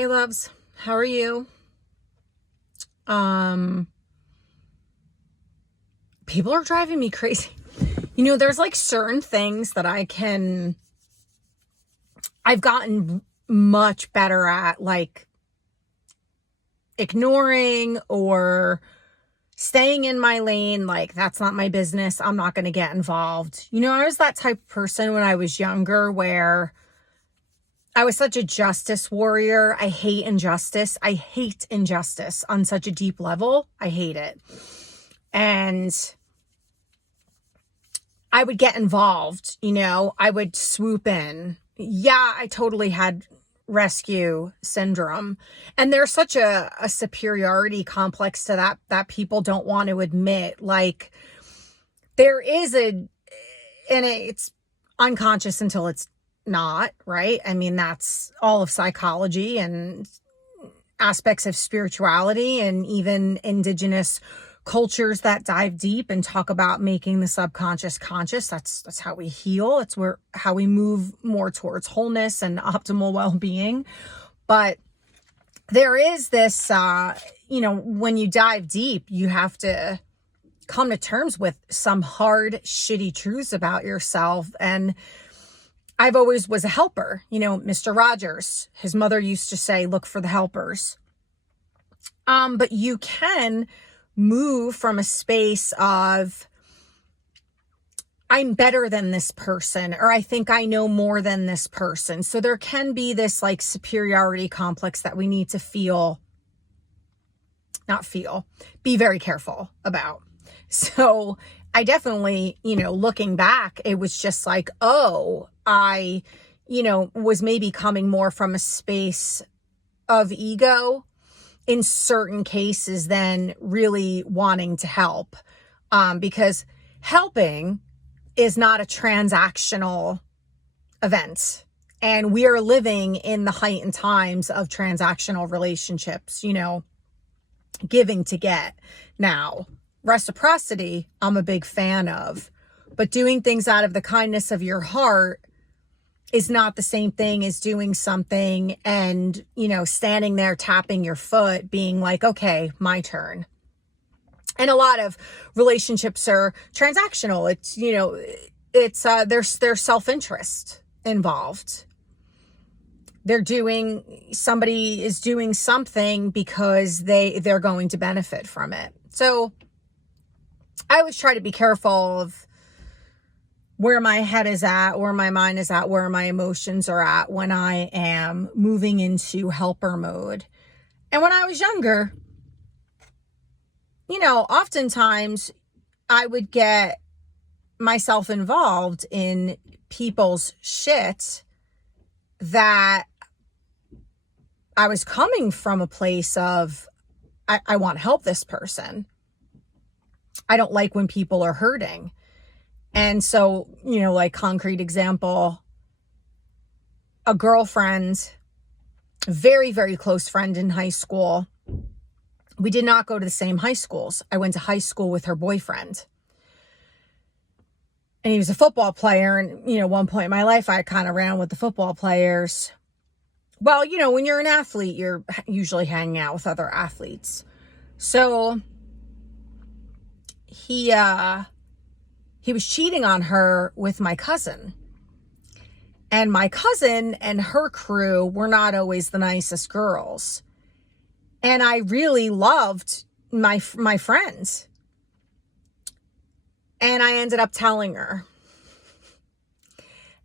Hey loves, how are you? Um, People are driving me crazy. There's like certain things that I've gotten much better at, like ignoring or staying in my lane. Like, that's not my business. I'm not going to get involved. I was that type of person when I was younger where I was such a justice warrior. I hate injustice. I hate injustice on such a deep level. I hate it. And I would get involved, I would swoop in. Yeah, I totally had rescue syndrome. And there's such a superiority complex to that people don't want to admit. Like, there is and it's unconscious until it's not, right? I mean, that's all of psychology and aspects of spirituality and even indigenous cultures that dive deep and talk about making the subconscious conscious. That's how we heal. It's how we move more towards wholeness and optimal well-being. But there is this, when you dive deep, you have to come to terms with some hard, shitty truths about yourself. And I've always was a helper. Mr. Rogers, his mother used to say, look for the helpers. But you can move from a space of, I'm better than this person, or I think I know more than this person. So there can be this like superiority complex that we need to be very careful about. So I definitely, looking back, it was just like, oh, I, was maybe coming more from a space of ego in certain cases than really wanting to help. Because helping is not a transactional event. And we are living in the heightened times of transactional relationships, giving to get. Now, reciprocity, I'm a big fan of, but doing things out of the kindness of your heart is not the same thing as doing something and, standing there tapping your foot, being like, okay, my turn. And a lot of relationships are transactional. There's self-interest involved. Somebody is doing something because they're going to benefit from it. So I always try to be careful of where my head is at, where my mind is at, where my emotions are at when I am moving into helper mode. And when I was younger, oftentimes I would get myself involved in people's shit that I was coming from a place of, I want to help this person. I don't like when people are hurting. And so, like concrete example, a girlfriend, very, very close friend in high school. We did not go to the same high schools. I went to high school with her boyfriend. And he was a football player. And, one point in my life, I kind of ran with the football players. Well, when you're an athlete, you're usually hanging out with other athletes. So he was cheating on her with my cousin. And my cousin and her crew were not always the nicest girls. And I really loved my friends. And I ended up telling her.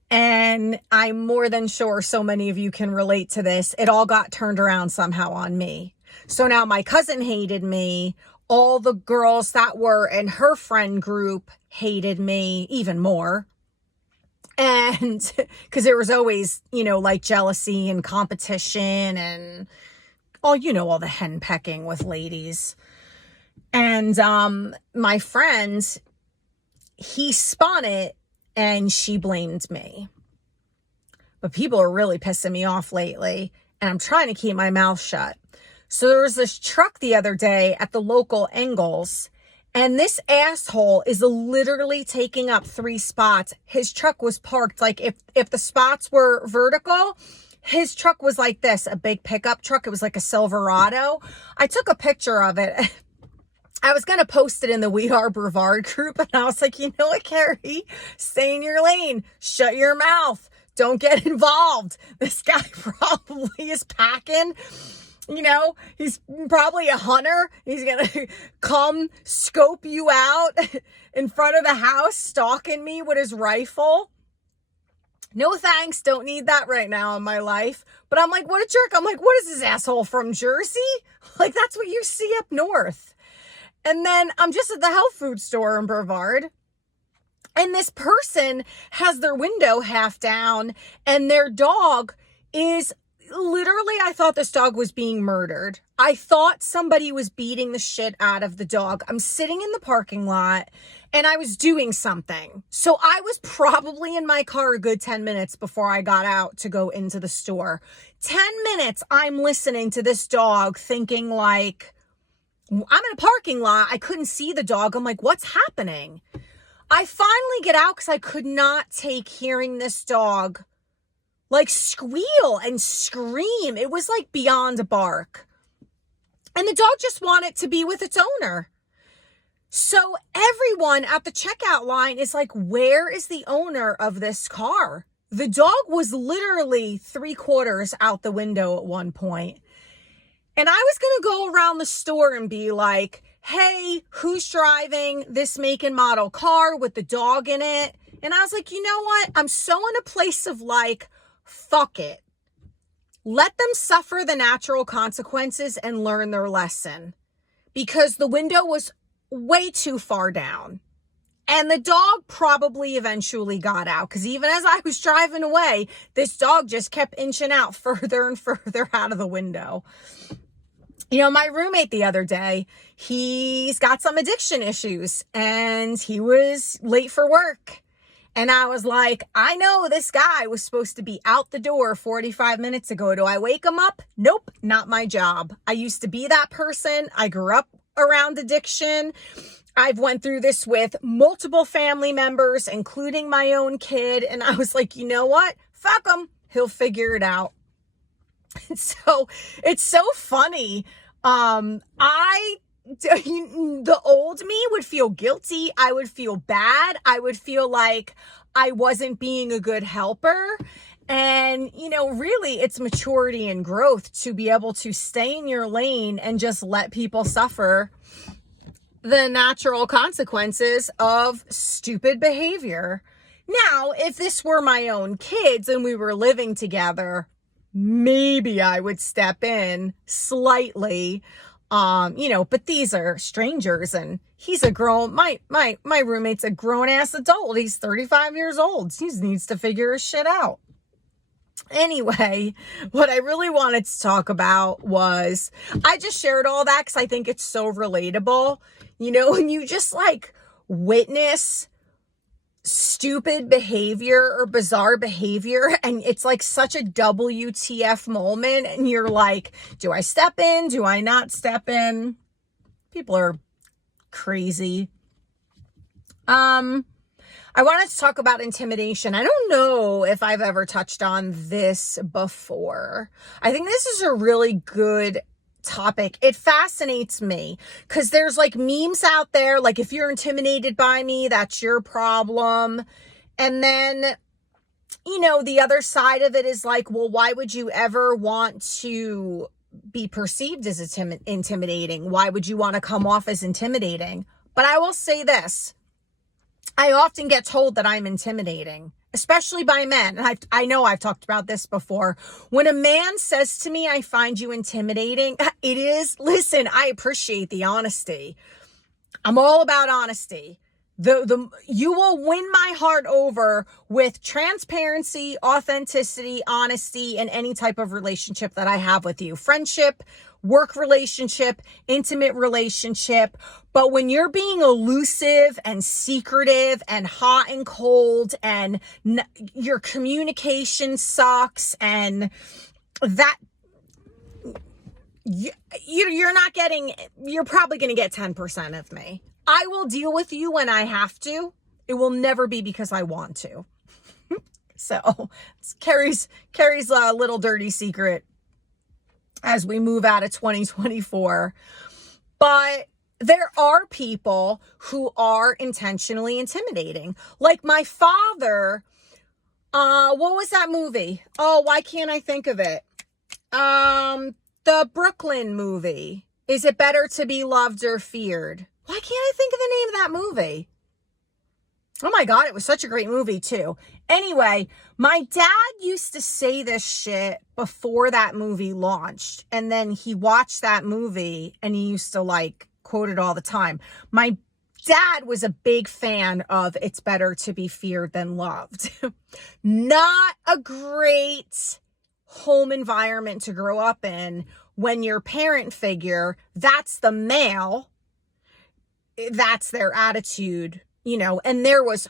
And I'm more than sure so many of you can relate to this. It all got turned around somehow on me. So now my cousin hated me. All the girls that were in her friend group hated me even more. And because there was always, like jealousy and competition and all the henpecking with ladies. And my friend, he spun it and she blamed me. But people are really pissing me off lately. And I'm trying to keep my mouth shut. So there was this truck the other day at the local Ingles, and this asshole is literally taking up 3 spots. His truck was parked, like if the spots were vertical, his truck was like this, a big pickup truck. It was like a Silverado. I took a picture of it. I was going to post it in the We Are Brevard group, and I was like, you know what, Carrie? Stay in your lane. Shut your mouth. Don't get involved. This guy probably is packing. You know, he's probably a hunter. He's going to come scope you out in front of the house, stalking me with his rifle. No thanks. Don't need that right now in my life. But I'm like, what a jerk. I'm like, what is this asshole from Jersey? Like, that's what you see up north. And then I'm just at the health food store in Brevard. And this person has their window half down, and their dog is literally, I thought this dog was being murdered. I thought somebody was beating the shit out of the dog. I'm sitting in the parking lot and I was doing something. So I was probably in my car a good 10 minutes before I got out to go into the store. 10 minutes I'm listening to this dog thinking like, I'm in a parking lot. I couldn't see the dog. I'm like, what's happening? I finally get out because I could not take hearing this dog like squeal and scream. It was like beyond a bark. And the dog just wanted to be with its owner. So everyone at the checkout line is like, where is the owner of this car? The dog was literally 3/4 out the window at one point. And I was going to go around the store and be like, hey, who's driving this make and model car with the dog in it? And I was like, you know what? I'm so in a place of like, fuck it. Let them suffer the natural consequences and learn their lesson, because the window was way too far down. And the dog probably eventually got out, because even as I was driving away, this dog just kept inching out further and further out of the window. You know, my roommate the other day, he's got some addiction issues and he was late for work. And I was like, I know this guy was supposed to be out the door 45 minutes ago. Do I wake him up? Nope, not my job. I used to be that person. I grew up around addiction. I've went through this with multiple family members, including my own kid. And I was like, you know what? Fuck him. He'll figure it out. So it's so funny. The old me would feel guilty. I would feel bad. I would feel like I wasn't being a good helper. And, you know, really it's maturity and growth to be able to stay in your lane and just let people suffer the natural consequences of stupid behavior. Now, if this were my own kids and we were living together, maybe I would step in slightly. You know, but these are strangers, and he's a grown, my roommate's a grown ass adult. He's 35 years old. He needs to figure his shit out. Anyway, what I really wanted to talk about was, I just shared all that because I think it's so relatable. You know, when you just like witness stupid behavior or bizarre behavior, and it's like such a WTF moment, and you're like, do I step in? Do I not step in? People are crazy. I wanted to talk about intimidation. I don't know if I've ever touched on this before. I think this is a really good topic. It fascinates me because there's like memes out there, like, if you're intimidated by me, that's your problem. And then, you know, the other side of it is like, well, why would you ever want to be perceived as intimidating? Why would you want to come off as intimidating? But I will say this. I often get told that I'm intimidating, especially by men. And I know I've talked about this before. When a man says to me, I find you intimidating, it is, listen, I appreciate the honesty. I'm all about honesty. You will win my heart over with transparency, authenticity, honesty, in any type of relationship that I have with you. Friendship, work relationship, intimate relationship. But when you're being elusive and secretive and hot and cold, and your communication sucks, and that you're not getting, you're probably going to get 10% of me. I will deal with you when I have to. It will never be because I want to. So it's Carrie's little dirty secret as we move out of 2024. But there are people who are intentionally intimidating. Like my father, what was that movie? Oh, why can't I think of it? The Brooklyn movie. Is it better to be loved or feared? Why can't I think of the name of that movie? Oh my God, it was such a great movie too. Anyway, my dad used to say this shit before that movie launched. And then he watched that movie and he used to like quote it all the time. My dad was a big fan of "It's better to be feared than loved." Not a great home environment to grow up in when your parent figure, that's the male, that's their attitude, you know. And there was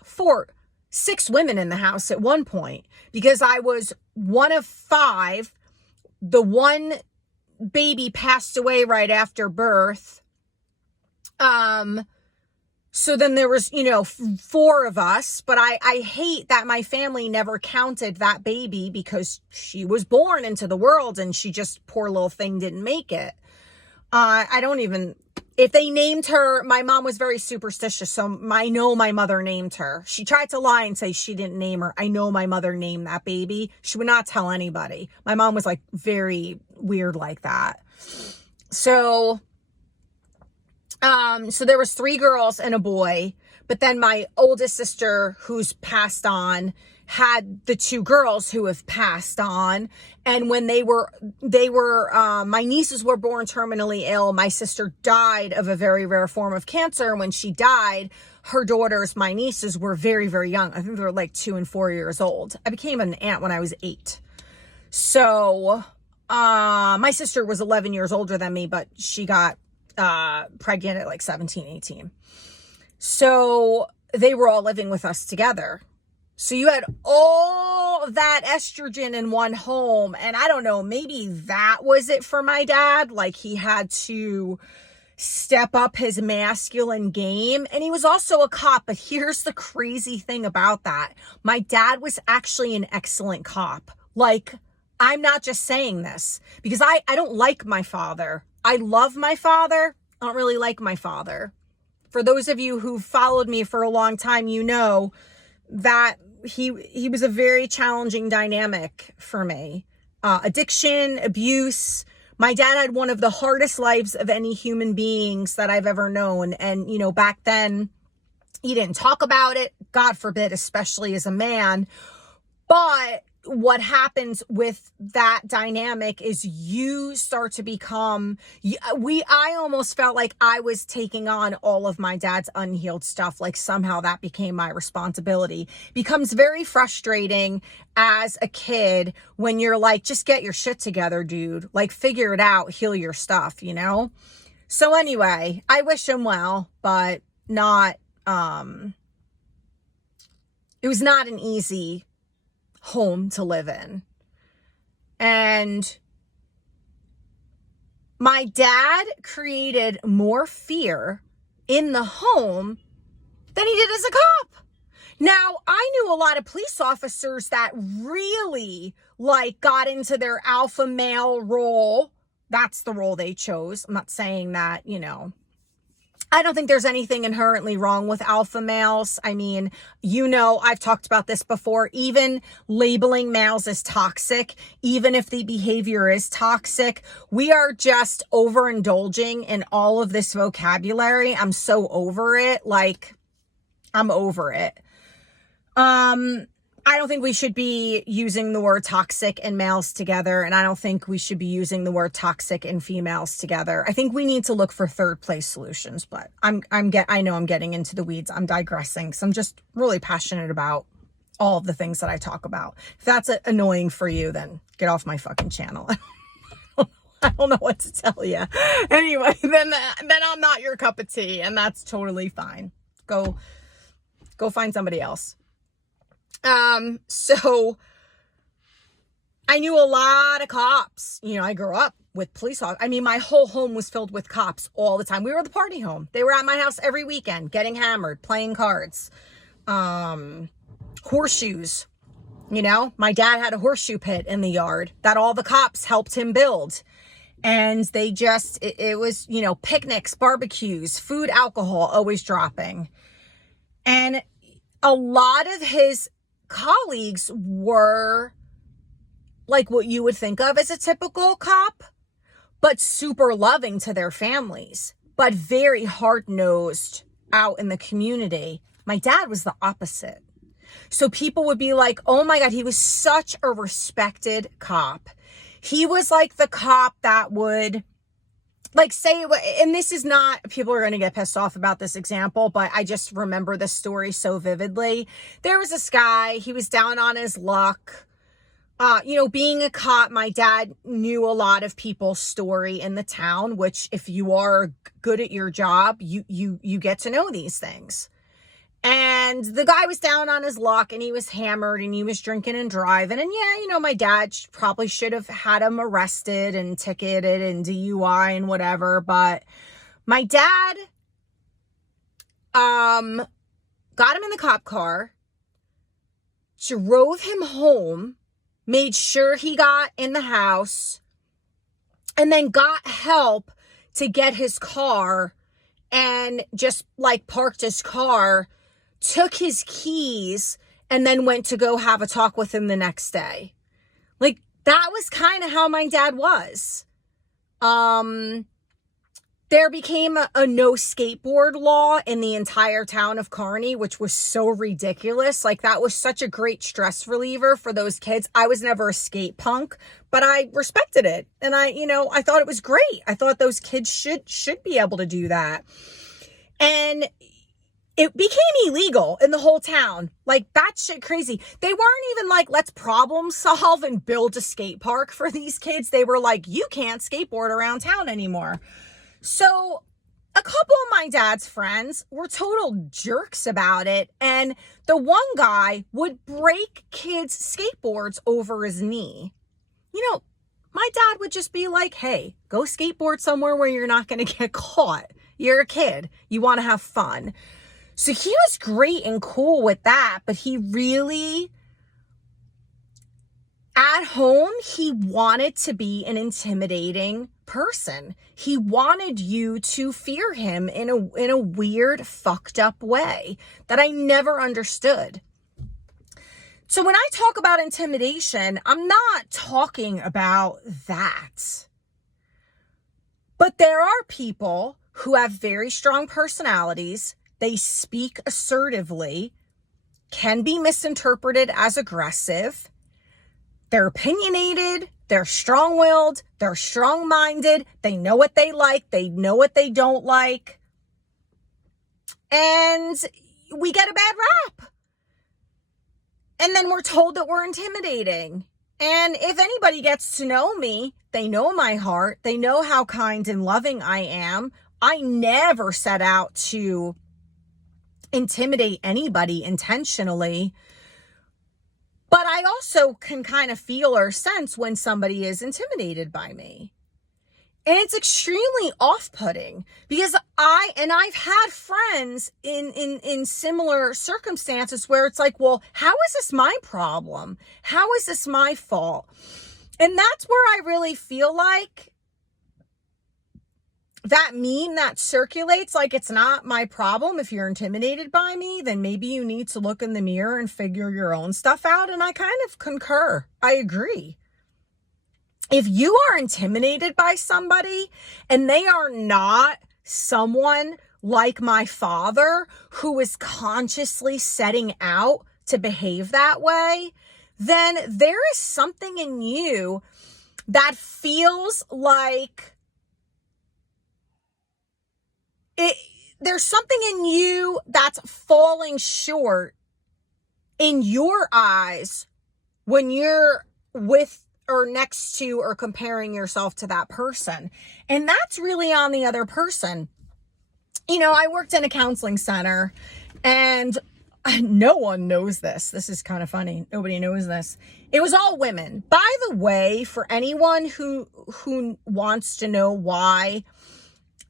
6 women in the house at one point because I was one of 5. The one baby passed away right after birth. So then there was, 4 of us, but I hate that my family never counted that baby because she was born into the world and she just, poor little thing, didn't make it. If they named her, my mom was very superstitious, so I know my mother named her. She tried to lie and say she didn't name her. I know my mother named that baby. She would not tell anybody. My mom was like very weird like that. So there was 3 girls and a boy, but then my oldest sister, who's passed on, had the 2 girls who have passed on. And when they were my nieces were born terminally ill. My sister died of a very rare form of cancer. And when she died, her daughters, my nieces, were very, very young. I think they were like 2 and 4 years old. I became an aunt when I was 8. So, my sister was 11 years older than me, but she got pregnant at like 17, 18. So they were all living with us together. So you had all of that estrogen in one home. And I don't know, maybe that was it for my dad. Like he had to step up his masculine game. And he was also a cop. But here's the crazy thing about that. My dad was actually an excellent cop. Like, I'm not just saying this because I don't like my father. I love my father. I don't really like my father. For those of you who followed me for a long time, you know that he was a very challenging dynamic for me. Addiction, abuse. My dad had one of the hardest lives of any human beings that I've ever known. And, back then he didn't talk about it, God forbid, especially as a man. But what happens with that dynamic is you start to become, I almost felt like I was taking on all of my dad's unhealed stuff. Like somehow that became my responsibility. Becomes very frustrating as a kid when you're like, just get your shit together, dude. Like figure it out, heal your stuff, So anyway, I wish him well, but not, it was not an easy home to live in. And my dad created more fear in the home than he did as a cop. Now, I knew a lot of police officers that really got into their alpha male role. That's the role they chose. I'm not saying that, I don't think there's anything inherently wrong with alpha males. I mean, I've talked about this before, even labeling males as toxic, even if the behavior is toxic, we are just overindulging in all of this vocabulary. I'm so over it. I'm over it. I don't think we should be using the word toxic and males together. And I don't think we should be using the word toxic and females together. I think we need to look for third place solutions, but I know I'm getting into the weeds. I'm digressing. So I'm just really passionate about all of the things that I talk about. If that's annoying for you, then get off my fucking channel. I don't know what to tell you. Anyway, then I'm not your cup of tea, and that's totally fine. Go find somebody else. So I knew a lot of cops. I grew up with police officers. I mean, my whole home was filled with cops all the time. We were the party home. They were at my house every weekend, getting hammered, playing cards, horseshoes. You know, my dad had a horseshoe pit in the yard that all the cops helped him build. And they just, it was, you know, picnics, barbecues, food, alcohol, always dropping. And a lot of his colleagues were like what you would think of as a typical cop, but super loving to their families, but very hard-nosed out in the community. My dad was the opposite. So people would be like, oh my God, he was such a respected cop. He was like the cop that would like say, and this is not, people are going to get pissed off about this example, but I just remember this story so vividly. There was this guy, he was down on his luck. You know, being a cop, my dad knew a lot of people's story in the town, which if you are good at your job, you get to know these things. And the guy was down on his luck and he was hammered and he was drinking and driving. And yeah, you know, my dad probably should have had him arrested and ticketed and DUI and whatever. But my dad got him in the cop car, drove him home, made sure he got in the house, and then got help to get his car and just like parked his car, took his keys, and then went to go have a talk with him the next day. Like, that was kind of how my dad was. There became a no skateboard law in the entire town of Kearney, which was so ridiculous. Like, that was such a great stress reliever for those kids. I was never a skate punk, but I respected it. And I thought it was great. I thought those kids should be able to do that. And it became illegal in the whole town. Like, batshit crazy. They weren't even like, let's problem solve and build a skate park for these kids. They were like, you can't skateboard around town anymore. So a couple of my dad's friends were total jerks about it. And the one guy would break kids' skateboards over his knee. You know, my dad would just be like, hey, go skateboard somewhere where you're not going to get caught. You're a kid. You want to have fun. So he was great and cool with that, but he really, at home, he wanted to be an intimidating person. He wanted you to fear him in a weird, fucked up way that I never understood. So when I talk about intimidation, I'm not talking about that. But there are people who have very strong personalities. They speak assertively, can be misinterpreted as aggressive. They're opinionated, they're strong-willed, they're strong-minded, they know what they like, they know what they don't like. And we get a bad rap. And then we're told that we're intimidating. And if anybody gets to know me, they know my heart, they know how kind and loving I am. I never set out to intimidate anybody intentionally, but I also can kind of feel or sense when somebody is intimidated by me. And it's extremely off-putting because I've had friends in similar circumstances where it's like, well, how is this my problem? How is this my fault? And that's where I really feel like that meme that circulates, like, it's not my problem. If you're intimidated by me, then maybe you need to look in the mirror and figure your own stuff out. And I kind of concur. I agree. If you are intimidated by somebody and they are not someone like my father who is consciously setting out to behave that way, then there is something in you that feels like there's something in you that's falling short in your eyes when you're with or next to or comparing yourself to that person. And that's really on the other person. You know, I worked in a counseling center and no one knows this. This is kind of funny. Nobody knows this. It was all women. By the way, for anyone who wants to know why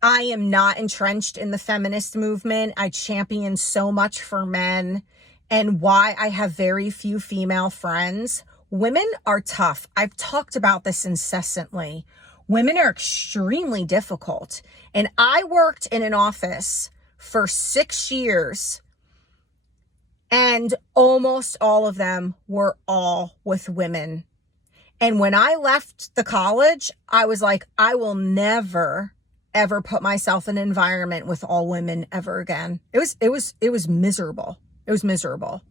I am not entrenched in the feminist movement, I champion so much for men and why I have very few female friends. Women are tough. I've talked about this incessantly. Women are extremely difficult. And I worked in an office for 6 years, and almost all of them were all with women. And when I left the college, I was like, I will never, ever put myself in an environment with all women ever again. It was miserable. It was miserable.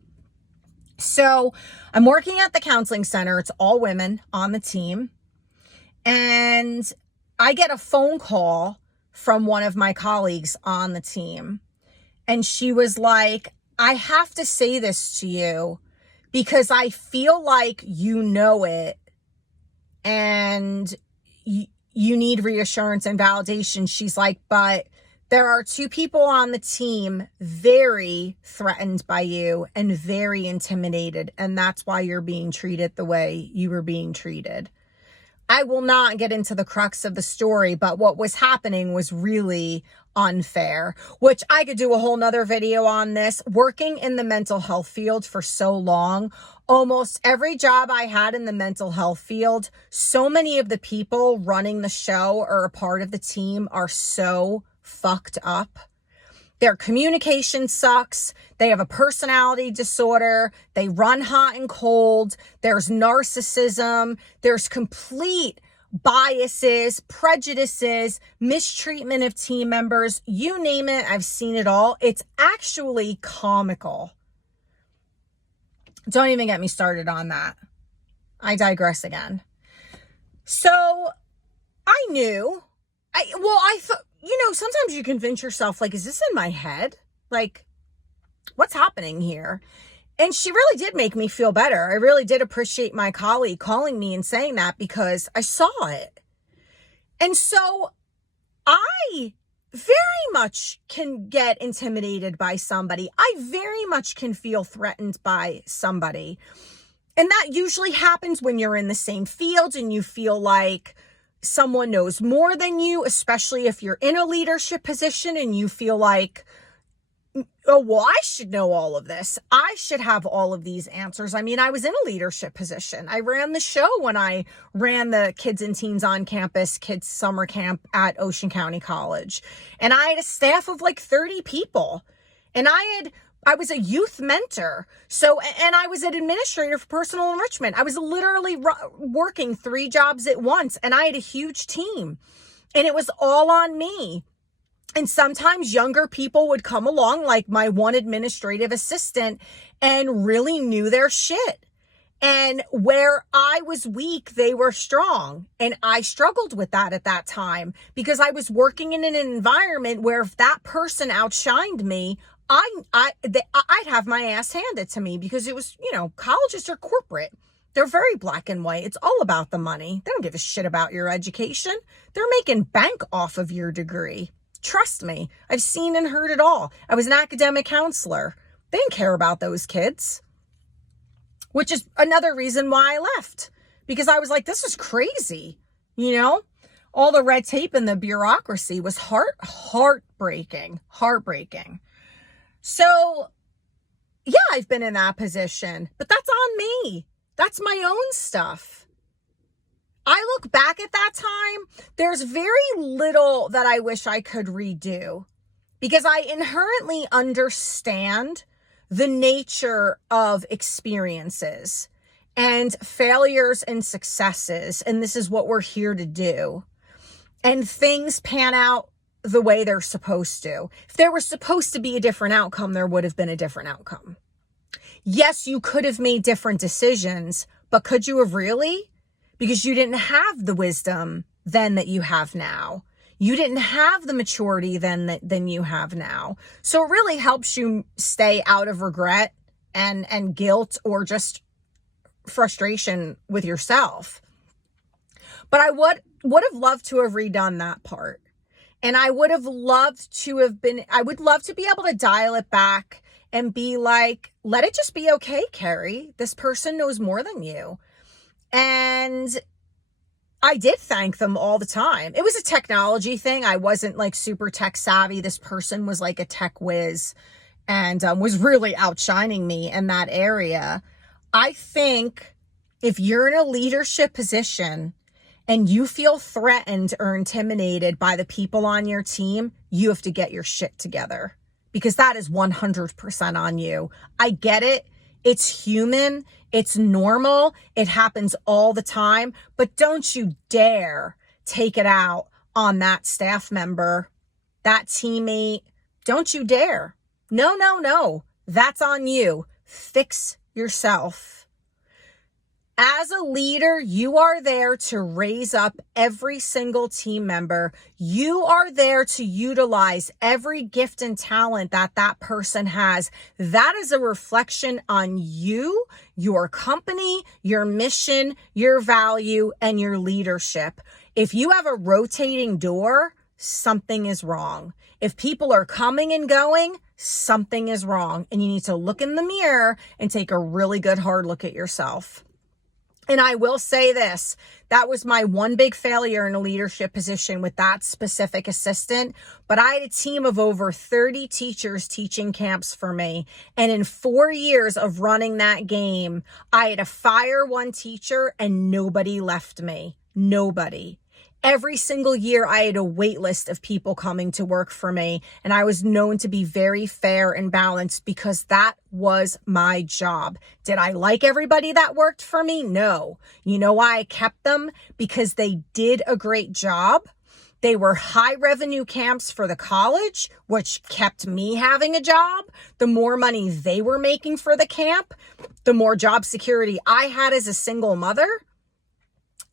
So I'm working at the counseling center. It's all women on the team. And I get a phone call from one of my colleagues on the team. And she was like, I have to say this to you because I feel like you know it and you need reassurance and validation. She's like, but there are 2 people on the team very threatened by you and very intimidated. And that's why you're being treated the way you were being treated. I will not get into the crux of the story, but what was happening was really unfair, which I could do a whole nother video on this. Working in the mental health field for so long, almost every job I had in the mental health field, so many of the people running the show or a part of the team are so fucked up. Their communication sucks. They have a personality disorder. They run hot and cold. There's narcissism. There's complete biases, prejudices, mistreatment of team members. You name it, I've seen it all. It's actually comical. Don't even get me started on that. I digress again. So I knew, I thought, sometimes you convince yourself, like, is this in my head? Like, what's happening here? And she really did make me feel better. I really did appreciate my colleague calling me and saying that because I saw it. And so I very much can get intimidated by somebody. I very much can feel threatened by somebody. And that usually happens when you're in the same field and you feel like someone knows more than you, especially if you're in a leadership position and you feel like, oh, well, I should know all of this. I should have all of these answers. I mean, I was in a leadership position. I ran the show when I ran the Kids and Teens on Campus Kids Summer Camp at Ocean County College. And I had a staff of like 30 people. And I was a youth mentor. So, and I was an administrator for personal enrichment. I was literally working 3 jobs at once, and I had a huge team, and it was all on me. And sometimes younger people would come along, like my one administrative assistant, and really knew their shit. And where I was weak, they were strong. And I struggled with that at that time because I was working in an environment where if that person outshined me, I'd have my ass handed to me because it was, colleges are corporate. They're very black and white. It's all about the money. They don't give a shit about your education. They're making bank off of your degree. Trust me, I've seen and heard it all. I was an academic counselor. They didn't care about those kids, which is another reason why I left, because I was like, this is crazy. All the red tape and the bureaucracy was heartbreaking. So yeah, I've been in that position, but that's on me. That's my own stuff. I look back at that time, there's very little that I wish I could redo because I inherently understand the nature of experiences and failures and successes. And this is what we're here to do. And things pan out the way they're supposed to. If there was supposed to be a different outcome, there would have been a different outcome. Yes, you could have made different decisions, but could you have really? Because you didn't have the wisdom then that you have now. You didn't have the maturity then than you have now. So it really helps you stay out of regret and guilt or just frustration with yourself. But I would have loved to have redone that part. And I would love to be able to dial it back and be like, let it just be okay, Carrie. This person knows more than you. And I did thank them all the time. It was a technology thing. I wasn't like super tech savvy. This person was like a tech whiz. and was really outshining me in that area. I think if you're in a leadership position and you feel threatened or intimidated by the people on your team, you have to get your shit together, because that is 100% on you. I get it. It's human. It's normal. It happens all the time. But don't you dare take it out on that staff member, that teammate. Don't you dare. No, no, no. That's on you. Fix yourself. As a leader, you are there to raise up every single team member. You are there to utilize every gift and talent that that person has. That is a reflection on you, your company, your mission, your value, and your leadership. If you have a rotating door, something is wrong. If people are coming and going, something is wrong. And you need to look in the mirror and take a really good hard look at yourself. And I will say this, that was my one big failure in a leadership position with that specific assistant. But I had a team of over 30 teachers teaching camps for me. And in 4 years of running that game, I had to fire one teacher and nobody left me. Nobody. Every single year, I had a wait list of people coming to work for me, and I was known to be very fair and balanced because that was my job. Did I like everybody that worked for me? No. You know why I kept them? Because they did a great job. They were high revenue camps for the college, which kept me having a job. The more money they were making for the camp, the more job security I had as a single mother.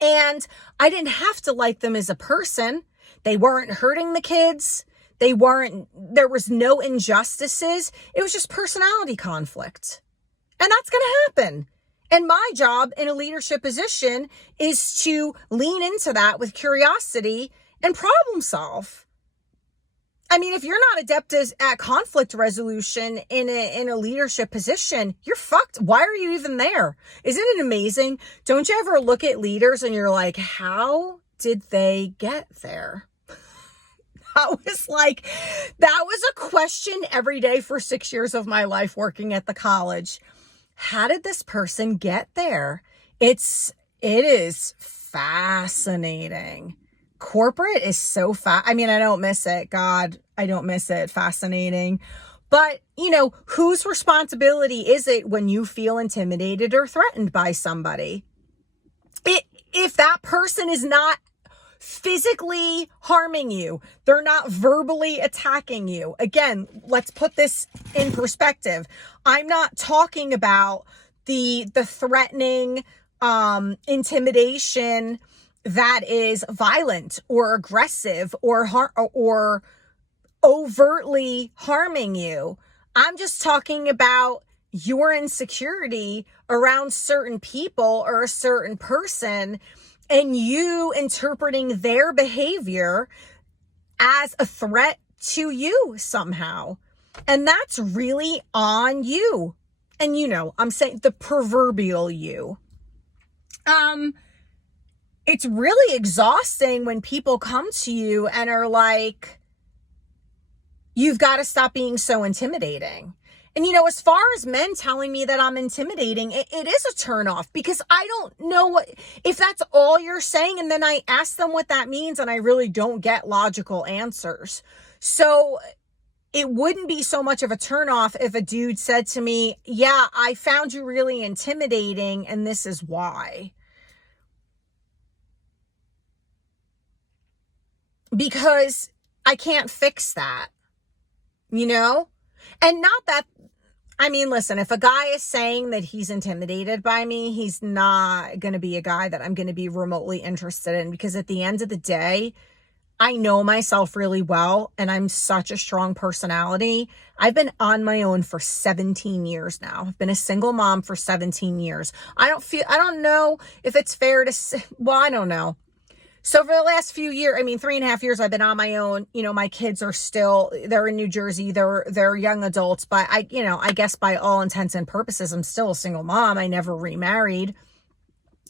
And I didn't have to like them as a person. They weren't hurting the kids. There was no injustices. It was just personality conflict. And that's going to happen. And my job in a leadership position is to lean into that with curiosity and problem solve. I mean, if you're not adept at conflict resolution in a leadership position, you're fucked. Why are you even there? Isn't it amazing? Don't you ever look at leaders and you're like, how did they get there? That was a question every day for 6 years of my life working at the college. How did this person get there? It is fascinating. Corporate is so I mean, I don't miss it. God, I don't miss it. Fascinating. But, whose responsibility is it when you feel intimidated or threatened by somebody? If that person is not physically harming you, they're not verbally attacking you. Again, let's put this in perspective. I'm not talking about the threatening, intimidation that is violent or aggressive or overtly harming you. I'm just talking about your insecurity around certain people or a certain person and you interpreting their behavior as a threat to you somehow. And that's really on you. And I'm saying the proverbial you. It's really exhausting when people come to you and are like, you've got to stop being so intimidating. And, as far as men telling me that I'm intimidating, it is a turnoff because I don't know if that's all you're saying. And then I ask them what that means and I really don't get logical answers. So it wouldn't be so much of a turnoff if a dude said to me, yeah, I found you really intimidating and this is why. Because I can't fix that, and not that, listen, if a guy is saying that he's intimidated by me, he's not going to be a guy that I'm going to be remotely interested in, because at the end of the day, I know myself really well and I'm such a strong personality. I've been on my own for 17 years now. I've been a single mom for 17 years. I don't know if it's fair to say, well, I don't know. So for the last few years, 3.5 years, I've been on my own. My kids are they're in New Jersey. They're young adults, but I guess by all intents and purposes, I'm still a single mom. I never remarried.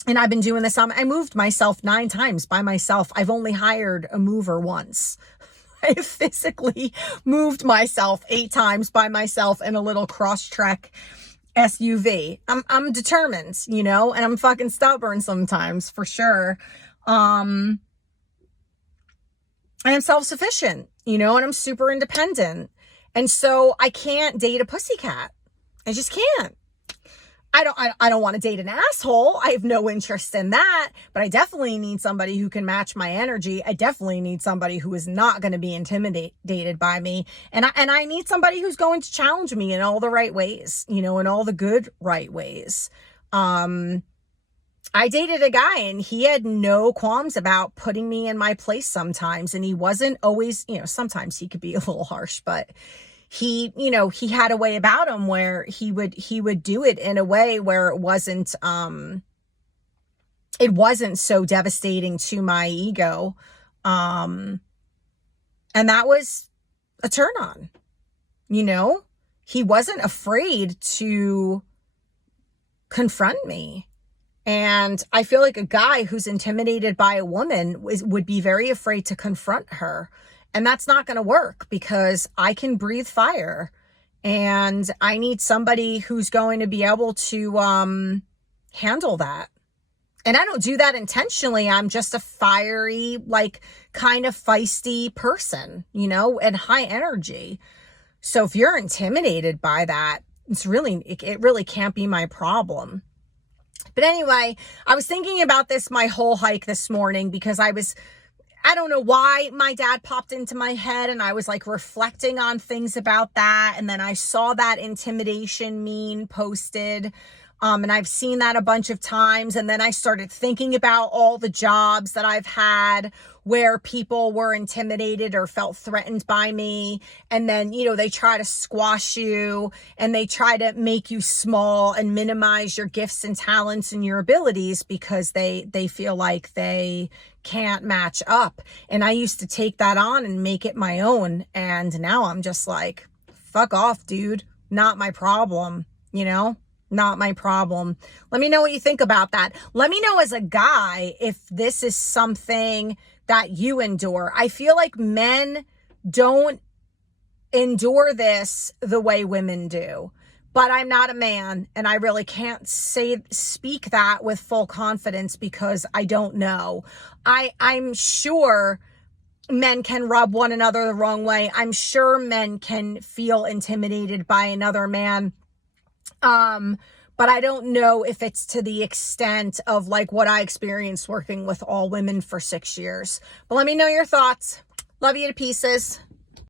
And I've been doing this. I moved myself 9 times by myself. I've only hired a mover once. I have physically moved myself 8 times by myself in a little Crosstrek SUV. I'm determined, and I'm fucking stubborn sometimes, for sure. And I'm self-sufficient, and I'm super independent. And so I can't date a pussycat. I just can't. I don't want to date an asshole. I have no interest in that, but I definitely need somebody who can match my energy. I definitely need somebody who is not going to be intimidated by me. And I need somebody who's going to challenge me in all the right ways, in all the good, right ways. I dated a guy and he had no qualms about putting me in my place sometimes. And he wasn't always, sometimes he could be a little harsh, but he had a way about him where he would do it in a way where it wasn't so devastating to my ego. And that was a turn on, he wasn't afraid to confront me. And I feel like a guy who's intimidated by a woman would be very afraid to confront her. And that's not going to work because I can breathe fire. And I need somebody who's going to be able to handle that. And I don't do that intentionally. I'm just a fiery, kind of feisty person, and high energy. So if you're intimidated by that, it really can't be my problem. But anyway, I was thinking about this my whole hike this morning because I don't know why my dad popped into my head, and I was reflecting on things about that. And then I saw that intimidation meme posted. And I've seen that a bunch of times. And then I started thinking about all the jobs that I've had where people were intimidated or felt threatened by me. And then, they try to squash you and they try to make you small and minimize your gifts and talents and your abilities because they feel like they can't match up. And I used to take that on and make it my own. And now I'm just like, fuck off, dude. Not my problem, Not my problem. Let me know what you think about that. Let me know as a guy if this is something that you endure. I feel like men don't endure this the way women do. But I'm not a man, and I really can't speak that with full confidence because I don't know. I'm sure men can rub one another the wrong way. I'm sure men can feel intimidated by another man. But I don't know if it's to the extent of what I experienced working with all women for 6 years. But let me know your thoughts. Love you to pieces.